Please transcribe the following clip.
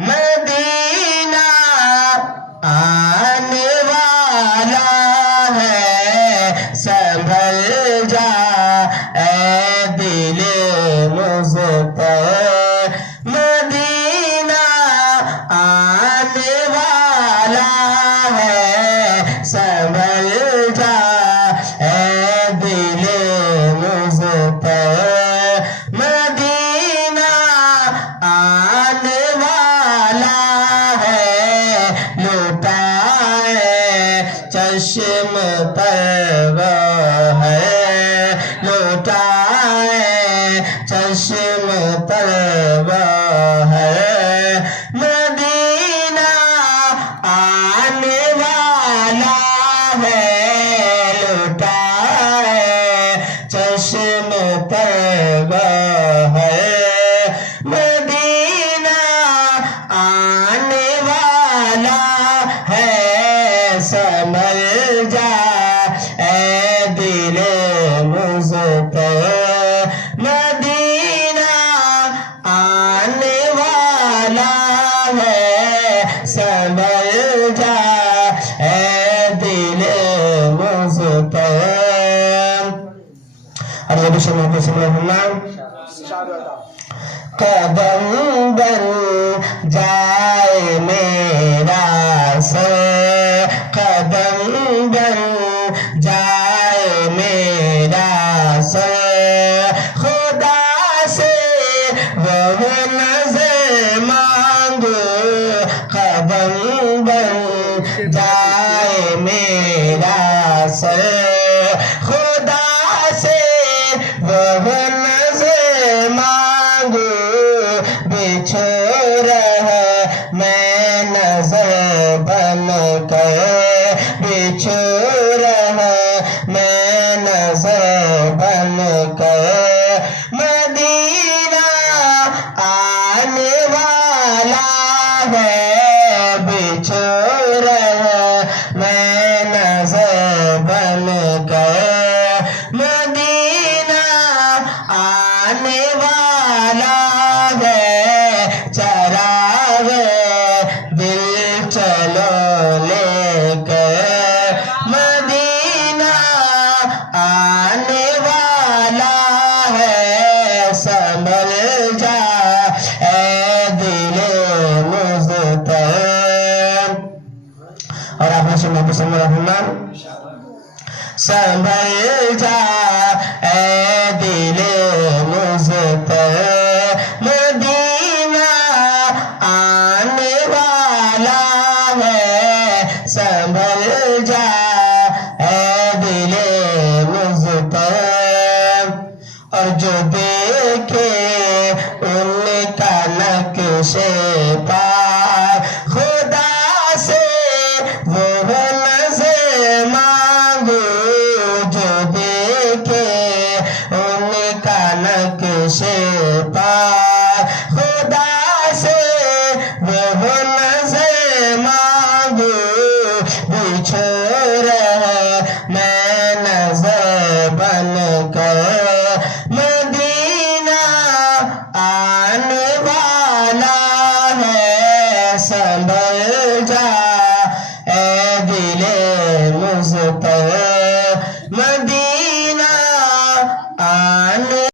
Medina आने वाला है, संभल जा ए दिले मुज़्तफ़ा। मदीना आने वाला है, संभल जा ए दिले मुज़्तफ़ा। मदीना आने वाला है, लुटाए चश्म पर वो है, लुटाए चश्म पर वो है। मदीना आने वाला है, लुटाए चश्म पर वो है। मदीना आने वाला है, संभल जा ए दिले मुज़्तफ़ा। मदीना आने वाला है, संभल जा ए दिले मुज़्तफ़ा। और ये भी कदम बन जाए मेरा सर, कदम बन जाए मेरा सर। खुदा से वो नज़र मांगो, कदम बन जाए मेरा सर। खुदा से वो नज़र मांगो, बिछो रहे मैं नज़र बन कर, बिछो रहे मैं नज़र बन कर। मदीना आने वाला है, बिछो रहे मैं नज़र बन कर। मदीना आने वाला है, चराग दिल चलो लेकर। मदीना आने वाला है, संभल जा ए दिले मुज़्तफ़ा। और आपने सुना पसंद रहमान, संभल जा ए दिले मुज़्तफ़ा। मदीना आने वाला है, संभल जा ए दिले मुज़्तफ़ा। और जो देखे उनका नक्शे पाक, खुदा से वो नज़र मांगो। जो देखे उनका नक्शे पाक,